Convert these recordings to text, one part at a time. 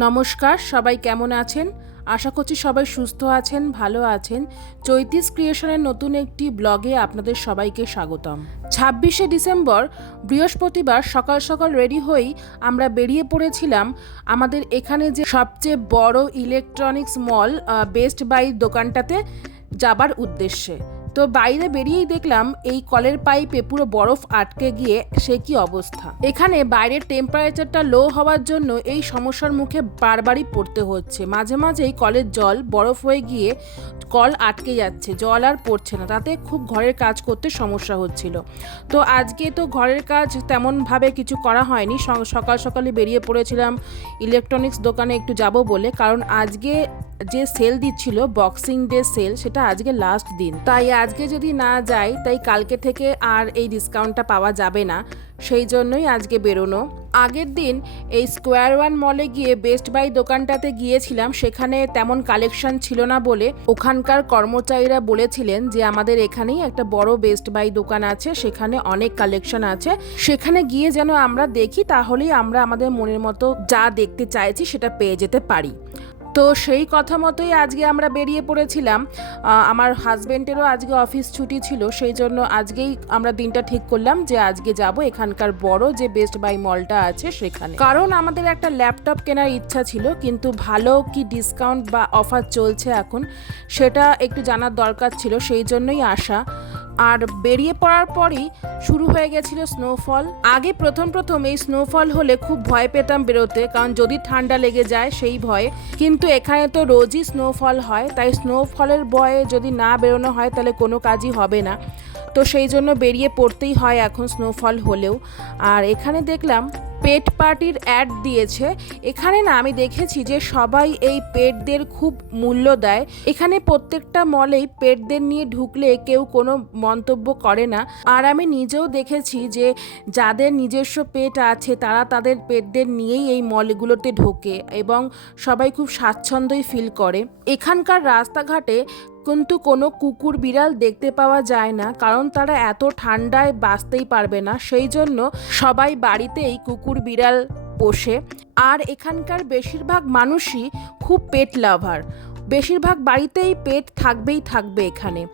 নমস্কার, সবাই কেমন আছেন? আশা করছি সবাই সুস্থ আছেন, ভালো আছেন। চৈতিস ক্রিয়েশনের নতুন একটি ব্লগে আপনাদের সবাইকে স্বাগতম। ছাব্বিশে ডিসেম্বর, বৃহস্পতিবার সকাল সকাল রেডি হয়েই আমরা বেরিয়ে পড়েছিলাম আমাদের এখানে যে সবচেয়ে বড় ইলেকট্রনিক্স মল বেস্ট বাই দোকানটাতে যাবার উদ্দেশ্যে। তো বাইরে বেরিয়েই দেখলাম এই কলের পাইপে পুরো বরফ আটকে গিয়ে সে কি অবস্থা। এখানে বাইরের টেম্পারেচারটা লো হওয়ার জন্য এই সমস্যার মুখে বারবারই পড়তে হচ্ছে। মাঝে মাঝেই কলের জল বরফ হয়ে গিয়ে কল আটকে যাচ্ছে, জল আর পড়ছে না। তাতে খুব ঘরের কাজ করতে সমস্যা হচ্ছিল। তো আজকে তো ঘরের কাজ তেমনভাবে কিছু করা হয়নি। সকাল সকালে বেরিয়ে পড়েছিলাম ইলেকট্রনিক্স দোকানে একটু যাব বলে। কারণ আজকে যে সেল দিচ্ছিল বক্সিং ডে সেল সেটা আজকে লাস্ট দিন। তাই আজকে যদি না যাই, তাই কালকে থেকে আর এই ডিসকাউন্টটা পাওয়া যাবে না। সেই জন্যই আজকে বেরোনো। আগের দিন এই স্কোয়ার ওয়ান মলে গিয়ে বেস্ট বাই দোকানটাতে গিয়েছিলাম, সেখানে তেমন কালেকশন ছিল না বলে ওখানকার কর্মচারীরা বলেছিলেন যে, আমাদের এখানেই একটা বড় বেস্ট বাই দোকান আছে, সেখানে অনেক কালেকশন আছে। সেখানে গিয়ে যেন আমরা দেখি, তাহলেই আমরা আমাদের মনের মতো যা দেখতে চাইছি, সেটা পেয়ে যেতে পারি। তো সেই কথা মতোই আজকে আমরা বেরিয়ে পড়েছিলাম। আমার হাজব্যান্ডেরও আজকে অফিস ছুটি ছিল, সেই জন্য আজকেই আমরা দিনটা ঠিক করলাম যে আজকে যাব এখানকার বড় যে বেস্ট বাই মলটা আছে সেখানে। কারণ আমাদের একটা ল্যাপটপ কেনার ইচ্ছা ছিল, কিন্তু ভালো কি ডিসকাউন্ট বা অফার চলছে এখন, সেটা একটু জানার দরকার ছিল, সেই জন্যই আসা আর বেরিয়ে পড়ার পরই শুরু হয়ে গেছিল স্নোফল আগে প্রথম প্রথম এই স্নোফল হলে খুব ভয় পেতাম বেরোতে, কারণ যদি ঠান্ডা লেগে যায় সেই ভয়ে। কিন্তু এখানে তো রোজই স্নোফল হয়, তাই স্নোফলের ভয়ে যদি না বেরোনো হয় তাহলে কোনো কাজই হবে না। তো সেই জন্য বেরিয়ে পড়তেই হয় এখন স্নোফল হলেও। আর এখানে দেখলাম পেট পার্টির অ্যাড দিয়েছে। এখানে না আমি দেখেছি যে সবাই এই পেটদের খুব মূল্য দেয়। এখানে প্রত্যেকটা মলেই পেটদের নিয়ে ঢুকলে কেউ কোনো মন্তব্য করে না। আর আমি নিজেও দেখেছি যে যাদের নিজস্ব পেট আছে, তারা তাদের পেটদের নিয়েই এই মলগুলোতে ঢোকে এবং সবাই খুব স্বাচ্ছন্দ্যই ফিল করে। এখানকার রাস্তাঘাটে কিন্তু কোনো কুকুর বিড়াল দেখতে পাওয়া যায় না, কারণ তারা এত ঠান্ডায় বাঁচতেই পারবে না। সেই জন্য সবাই বাড়িতেই কুকুর বিড়াল পোষে। আর এখানকার বেশিরভাগ মানুষই খুব পেট লাভার বেশিরভাগ বাড়িতেই পেট থাকবেই থাকবে এখানে।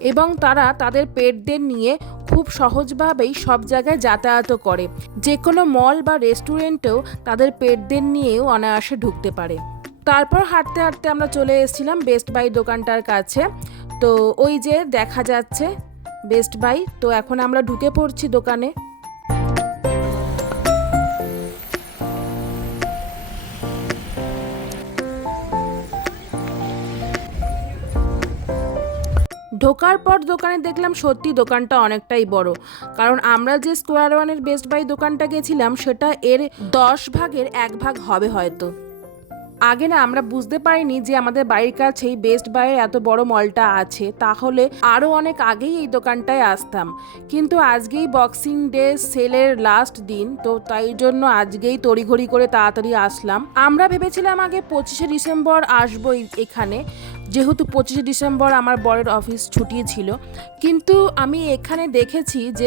এবং তারা তাদের পেটদের নিয়ে খুব সহজভাবেই সব জায়গায় যাতায়াত করে। যে কোনো মল বা রেস্টুরেন্টেও তাদের পেটদের নিয়েও অনায়াসে ঢুকতে পারে। তারপর হাঁটতে হাঁটতে আমরা চলে এসেছিলাম বেস্ট বাই দোকানটার কাছে। তো ওই যে দেখা যাচ্ছে বেস্ট বাই তো এখন আমরা ঢুকে পড়ছি দোকানে। ঢোকার পর দোকানে দেখলাম সত্যি দোকানটা অনেকটাই বড়। কারণ আমরা যে স্কোয়ার ওয়ানের বেস্ট বাই দোকানটা গেছিলাম, সেটা এর দশ ভাগের এক ভাগ হবে হয়তো। আগে না আমরা বুঝতে পারিনি যে আমাদের বাড়ির কাছেই বেস্ট বাইয়ের এত বড় মলটা আছে। তাহলে আরও অনেক আগেই এই দোকানটায় আসতাম। কিন্তু আজকেই বক্সিং ডে সেলের লাস্ট দিন, তো তাই জন্য আজকেই তড়িঘড়ি করে তাড়াতাড়ি আসলাম। আমরা ভেবেছিলাম আগে পঁচিশে ডিসেম্বর আসব এখানে। যেহেতু পঁচিশে ডিসেম্বর আমার বরের অফিস ছুটি ছিল, কিন্তু আমি এখানে দেখেছি যে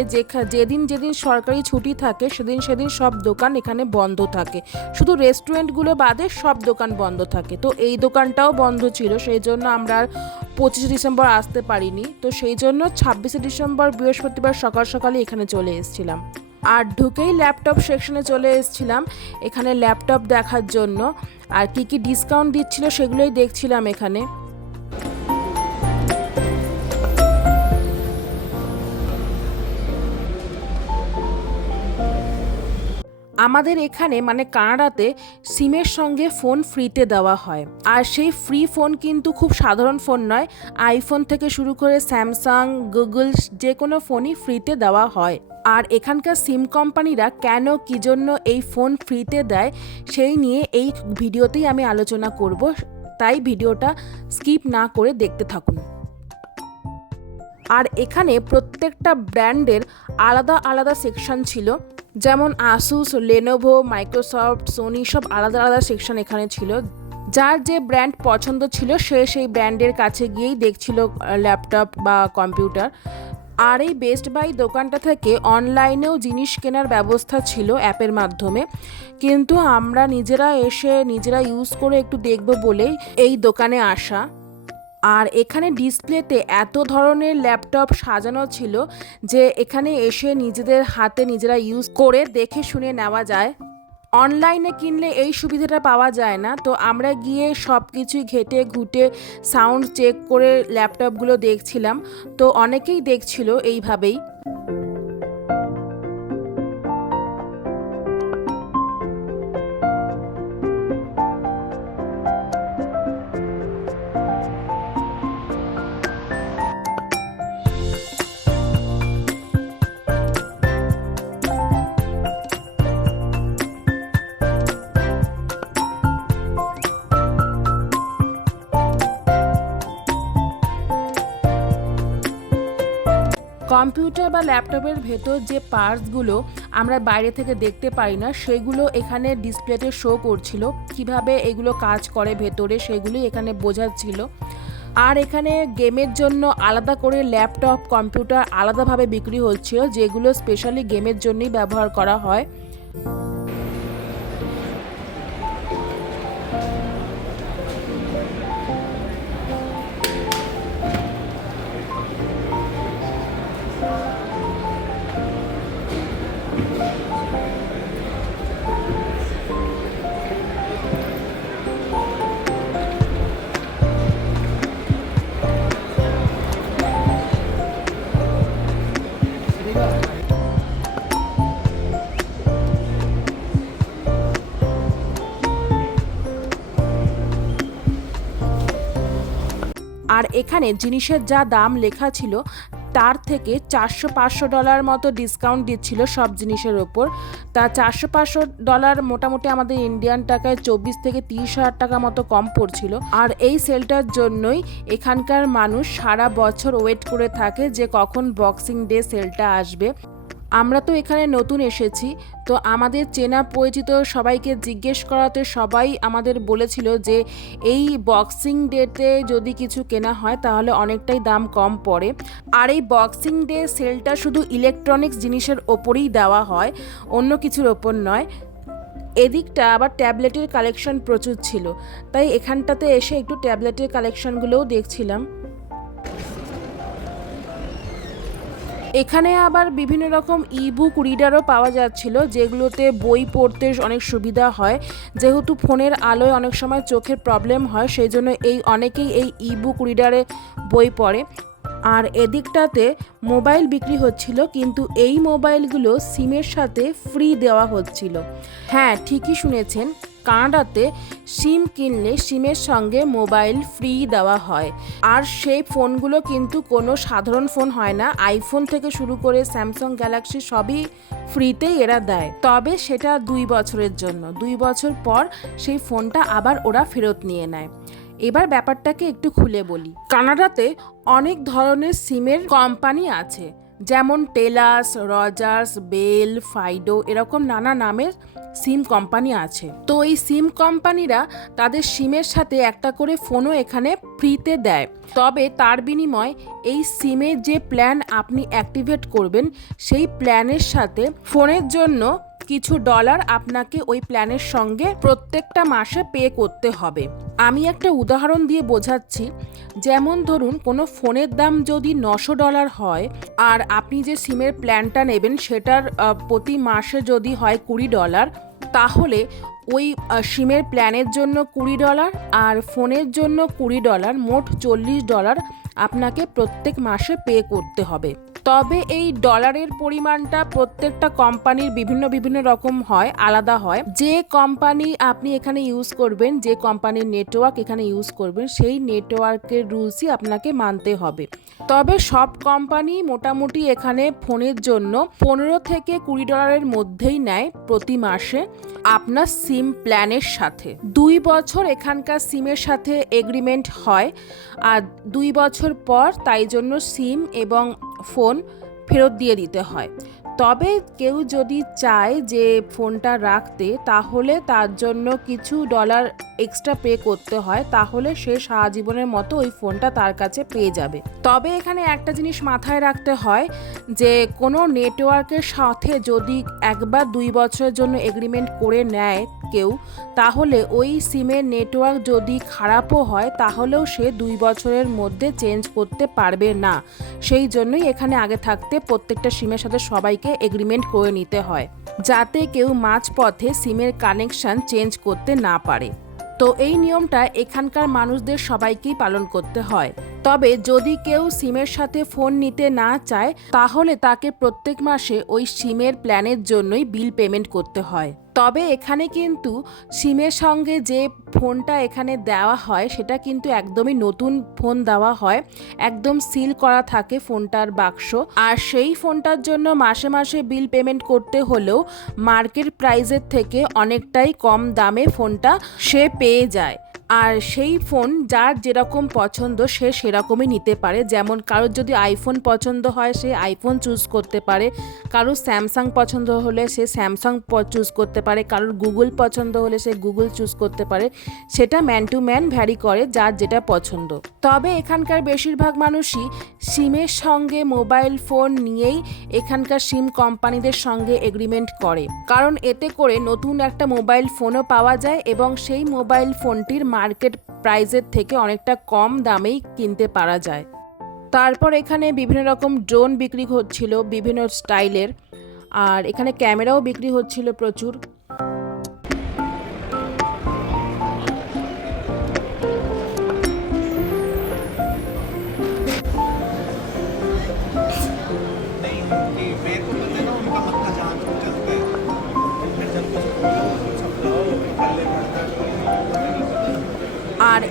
যেদিন যেদিন সরকারি ছুটি থাকে, সেদিন সেদিন সব দোকান এখানে বন্ধ থাকে। শুধু রেস্টুরেন্টগুলো বাদে সব দোকান বন্ধ থাকে। তো এই দোকানটাও বন্ধ ছিল, সেই জন্য আমরা আর পঁচিশে ডিসেম্বর আসতে পারিনি। তো সেই জন্য ছাব্বিশে ডিসেম্বর বৃহস্পতিবার সকাল সকালে এখানে চলে এসেছিলাম। আর ঢুকেই ল্যাপটপ সেকশনে চলে এসেছিলাম। এখানে ল্যাপটপ দেখার জন্য আর কি কি ডিসকাউন্ট দিচ্ছিল সেগুলোই দেখছিলাম এখানে। আমাদের এখানে মানে কানাডাতে সিমের সঙ্গে ফোন ফ্রিতে দেওয়া হয়। আর সেই ফ্রি ফোন কিন্তু খুব সাধারণ ফোন নয়। আইফোন থেকে শুরু করে স্যামসাং, গুগল যে কোনো ফোনই ফ্রিতে দেওয়া হয়। আর এখানকার সিম কোম্পানিরা কেন, কি জন্য এই ফোন ফ্রিতে দেয়, সেই নিয়ে এই ভিডিওতেই আমি আলোচনা করব। তাই ভিডিওটা স্কিপ না করে দেখতে থাকুন। আর এখানে প্রত্যেকটা ব্র্যান্ডের আলাদা আলাদা সেকশন ছিল। যেমন আসুস লেনোভো মাইক্রোসফট সোনি সব আলাদা আলাদা সেকশন এখানে ছিল। যার যে ব্র্যান্ড পছন্দ ছিল, সে সেই ব্র্যান্ডের কাছে গিয়েই দেখছিল ল্যাপটপ বা কম্পিউটার আর এই বেস্ট বাই দোকানটা থেকে অনলাইনেও জিনিস কেনার ব্যবস্থা ছিল অ্যাপের মাধ্যমে। কিন্তু আমরা নিজেরা এসে নিজেরা ইউজ করে একটু দেখব বলেই এই দোকানে আসা। আর এখানে ডিসপ্লেতে এত ধরনের ল্যাপটপ সাজানো ছিল যে এখানে এসে নিজেদের হাতে নিজেরা ইউজ করে দেখে শুনে নেওয়া যায়। অনলাইনে কিনলে এই সুবিধাটা পাওয়া যায় না, তো আমরা গিয়ে সব কিছুই ঘেটে ঘুটে সাউন্ড চেক করে ল্যাপটপগুলো দেখছিলাম, তো অনেকেই দেখছিল এইভাবেই। কম্পিউটার বা ল্যাপটপের ভেতর যে পার্টসগুলো আমরা বাইরে থেকে দেখতে পাই না, সেগুলো এখানে ডিসপ্লেতে শো করছিল। কীভাবে এগুলো কাজ করে ভেতরে সেগুলি এখানে বোঝাচ্ছিল। আর এখানে গেমের জন্য আলাদা করে ল্যাপটপ, কম্পিউটার আলাদাভাবে বিক্রি হচ্ছিল, যেগুলো স্পেশালি গেমের জন্যই ব্যবহার করা হয়। আর এখানে জিনিসের যা দাম লেখা ছিল, তার থেকে চারশো পাঁচশো ডলার মতো ডিসকাউন্ট দিচ্ছিল সব জিনিসের ওপর। তা চারশো পাঁচশো ডলার মোটামুটি আমাদের ইন্ডিয়ান টাকায় চব্বিশ থেকে তিরিশ হাজার টাকা মতো কম পড়ছিল। আর এই সেলটার জন্যই এখানকার মানুষ সারা বছর ওয়েট করে থাকে যে কখন বক্সিং ডে সেলটা আসবে। আমরা তো এখানে নতুন এসেছি, তো আমাদের চেনা পরিচিত সবাইকে জিজ্ঞেস করাতে সবাই আমাদের বলেছিল যে এই বক্সিং ডেতে যদি কিছু কেনা হয় তাহলে অনেকটাই দাম কম পড়ে। আর এই বক্সিং ডে সেলটা শুধু ইলেকট্রনিক্স জিনিসের ওপরেই দেওয়া হয়, অন্য কিছুর ওপর নয়। এদিকটা আবার ট্যাবলেটের কালেকশন প্রচুর ছিল, তাই এখানটাতে এসে একটু ট্যাবলেটের কালেকশনগুলোও দেখছিলাম। এখানে আবার বিভিন্ন রকম ইবুক রিডারও পাওয়া যাচ্ছিল, যেগুলোতে বই পড়তে অনেক সুবিধা হয়। যেহেতু ফোনের আলোয় অনেক সময় চোখের প্রবলেম হয় সেই জন্য এই অনেকেই এই ইবুক রিডারে বই পড়ে। আর এদিকটাতে মোবাইল বিক্রি হচ্ছিল, কিন্তু এই মোবাইলগুলো সিমের সাথে ফ্রি দেওয়া হচ্ছিল। হ্যাঁ ঠিকই শুনেছেন। কানাডাতে সিম কিনলে সিমের সঙ্গে মোবাইল ফ্রি দেওয়া হয়। আর সেই ফোনগুলো কিন্তু কোনো সাধারণ ফোন হয় না। আইফোন থেকে শুরু করে স্যামসাং গ্যালাক্সি সবই ফ্রিতেই এরা দেয়। তবে সেটা দুই বছরের জন্য। দুই বছর পর সেই ফোনটা আবার ওরা ফেরত নিয়ে নেয়। এবার ব্যাপারটাকে একটু খুলে বলি। কানাডাতে অনেক ধরনের সিমের কোম্পানি আছে। যেমন টেলাস রজার্স, বেল, ফাইডো এরকম নানা নামের সিম কোম্পানি আছে। তো এই সিম কোম্পানিরা তাদের সিমের সাথে একটা করে ফোনও এখানে ফ্রিতে দেয়। তবে তার বিনিময় এই সিমে যে প্ল্যান আপনি অ্যাক্টিভেট করবেন, সেই প্ল্যানের সাথে ফোনের জন্য কিছু ডলার আপনাকে ওই প্ল্যানের সঙ্গে প্রত্যেকটা মাসে পে করতে হবে। আমি একটা উদাহরণ দিয়ে বোঝাচ্ছি। যেমন ধরুন, কোনো ফোনের দাম যদি নশো ডলার হয় আর আপনি যে সিমের প্ল্যানটা নেবেন সেটার প্রতি মাসে যদি হয় কুড়ি ডলার, তাহলে ওই সিমের প্ল্যানের জন্য কুড়ি ডলার আর ফোনের জন্য কুড়ি ডলার, মোট চল্লিশ ডলার আপনাকে প্রত্যেক মাসে পে করতে হবে। তবে এই ডলারের পরিমাণটা প্রত্যেকটা কোম্পানির বিভিন্ন বিভিন্ন রকম হয়, আলাদা হয়। যে কোম্পানি আপনি এখানে ইউজ করবেন, যে কোম্পানির নেটওয়ার্ক এখানে ইউজ করবেন, সেই নেটওয়ার্কের রুলসই আপনাকে মানতে হবে। তবে সব কোম্পানি মোটামুটি এখানে ফোনের জন্য পনেরো থেকে কুড়ি ডলারের মধ্যেই নেয় প্রতি মাসে। আপনার সিম প্ল্যানের সাথে। দুই বছর এখানকার সিমের সাথে এগ্রিমেন্ট হয়, আর দুই বছর পর তাই জন্য সিম এবং ফোন ফেরত দিয়ে দিতে হয়। তবে কেউ যদি চায় যে ফোনটা রাখতে, তাহলে তার জন্য কিছু ডলার এক্সট্রা পে করতে হয়, তাহলে সে সারা জীবনের মতো ওই ফোনটা তার কাছে পেয়ে যাবে। তবে এখানে একটা জিনিস মাথায় রাখতে হয় যে, কোনো নেটওয়ার্কের সাথে যদি একবার দুই বছরের জন্য এগ্রিমেন্ট করে নেয় কেউ, তাহলে ওই সিমের নেটওয়ার্ক যদি খারাপও হয়, তাহলেও সে দুই বছরের মধ্যে চেঞ্জ করতে পারবে না। সেই জন্যই এখানে আগে থাকতে প্রত্যেকটা সিমের সাথে সবাইকে এগ্রিমেন্ট করে নিতে হয়, যাতে কেউ মাঝপথে সিমের কানেকশন চেঞ্জ করতে না পারে। তো এই নিয়মটা এখানকার মানুষদের সবাইকেই পালন করতে হয়। তবে যদি কেউ সিমের সাথে ফোন নিতে না চায়, তাহলে তাকে প্রত্যেক মাসে ওই সিমের প্ল্যানের জন্যই বিল পেমেন্ট করতে হয়। তবে এখানে কিন্তু সিমের সঙ্গে যে ফোনটা এখানে দেওয়া হয়, সেটা কিন্তু একদমই নতুন ফোন দেওয়া হয়। একদম সিল করা থাকে ফোনটার বাক্স। আর সেই ফোনটার জন্য মাসে মাসে বিল পেমেন্ট করতে হলেও মার্কেট প্রাইজের থেকে অনেকটাই কম দামে ফোনটা সে পেয়ে যায়। আর সেই ফোন যার যেরকম পছন্দ সে সেরকমই নিতে পারে। যেমন কারোর যদি আইফোন পছন্দ হয়, সে আইফোন চুজ করতে পারে। কারোর স্যামসাং পছন্দ হলে সে স্যামসাং চুজ করতে পারে। কারোর গুগল পছন্দ হলে সে গুগল চুজ করতে পারে। সেটা ম্যান টু ম্যান ভ্যারি করে যার যেটা পছন্দ। তবে এখানকার বেশিরভাগ মানুষই সিমের সঙ্গে মোবাইল ফোন নিয়েই এখানকার সিম কোম্পানিদের সঙ্গে এগ্রিমেন্ট করে। কারণ এতে করে নতুন একটা মোবাইল ফোনও পাওয়া যায় এবং সেই মোবাইল ফোনটির মার্কেট প্রাইজের থেকে অনেকটা কম দামেই কিনতে পারা যায়। তারপর এখানে বিভিন্ন রকম ড্রোন বিক্রি হচ্ছিল বিভিন্ন স্টাইলের। আর এখানে ক্যামেরাও বিক্রি হচ্ছিল প্রচুর।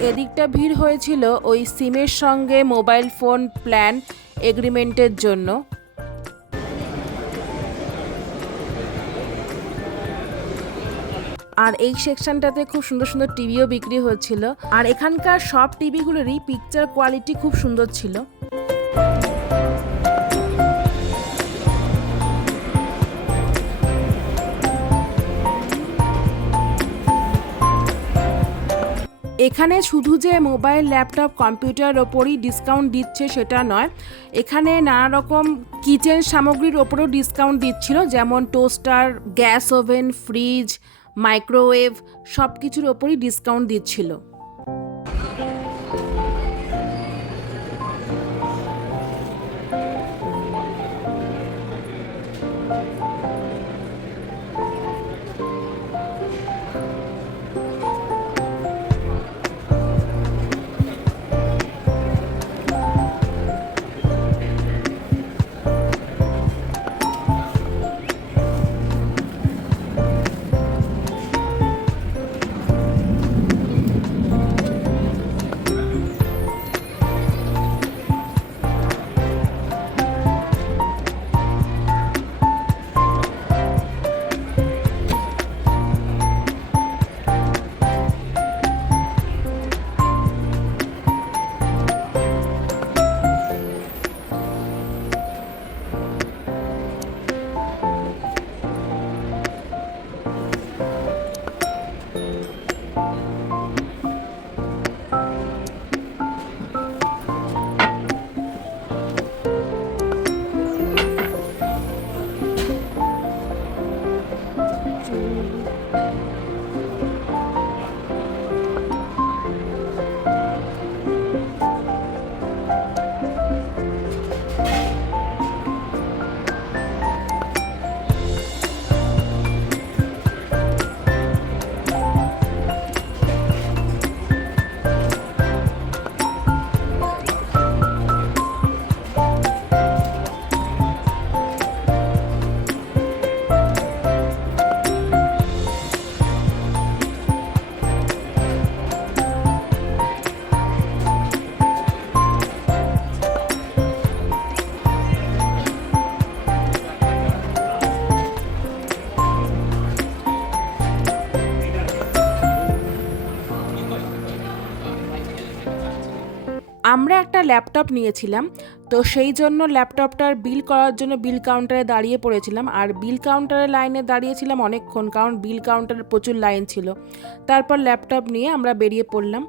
এদিকটা ভিড় হয়েছিল ওই সিমের সঙ্গে মোবাইল ফোন প্ল্যান এগ্রিমেন্টের জন্য। আর এই সেকশনটাতে খুব সুন্দর সুন্দর টিভিও বিক্রি হচ্ছিল। আর এখানকার সব টিভিগুলোরই পিকচার কোয়ালিটি খুব সুন্দর ছিল। এখানে শুধু যে মোবাইল, ল্যাপটপ, কম্পিউটার ওপরই ডিসকাউন্ট দিচ্ছে সেটা নয়। এখানে নানা রকম কিচেন সামগ্রীর ওপরেও ডিসকাউন্ট দিচ্ছিল, যেমন toaster gas oven fridge microwave সব কিছুর ওপরই ডিসকাউন্ট দিচ্ছিল। একটা ল্যাপটপ নিয়েছিলাম। তো সেই জন্য ল্যাপটপটার বিল করার জন্য বিল কাউন্টারে দাঁড়িয়ে পড়েছিলাম। আর বিল কাউন্টারের লাইনে দাঁড়িয়েছিলাম অনেকক্ষণ, কারণ বিল কাউন্টারে প্রচুর লাইন ছিল। তারপর ল্যাপটপ নিয়ে আমরা বেরিয়ে পড়লাম।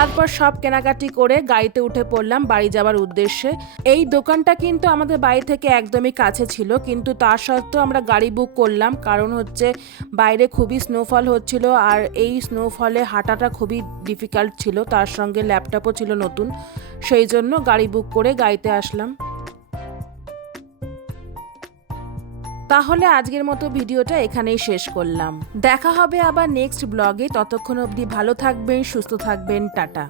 তারপর সব কেনাকাটি করে গাড়িতে উঠে পড়লাম বাড়ি যাওয়ার উদ্দেশ্যে। এই দোকানটা কিন্তু আমাদের বাড়ি থেকে একদমই কাছে ছিল, কিন্তু তা সত্ত্বেও আমরা গাড়ি বুক করলাম। কারণ হচ্ছে বাইরে খুবই স্নোফল হচ্ছিল আর এই স্নোফলে হাঁটাটা খুবই ডিফিকাল্ট ছিল, তার সঙ্গে ল্যাপটপও ছিল নতুন। সেই জন্য গাড়ি বুক করে গাড়িতে আসলাম। তাহলে আজকের মতো ভিডিওটা এখানেই শেষ করলাম। দেখা হবে আবার নেক্সট ব্লগে ততক্ষণ অবধি ভালো থাকবেন, সুস্থ থাকবেন, টাটা।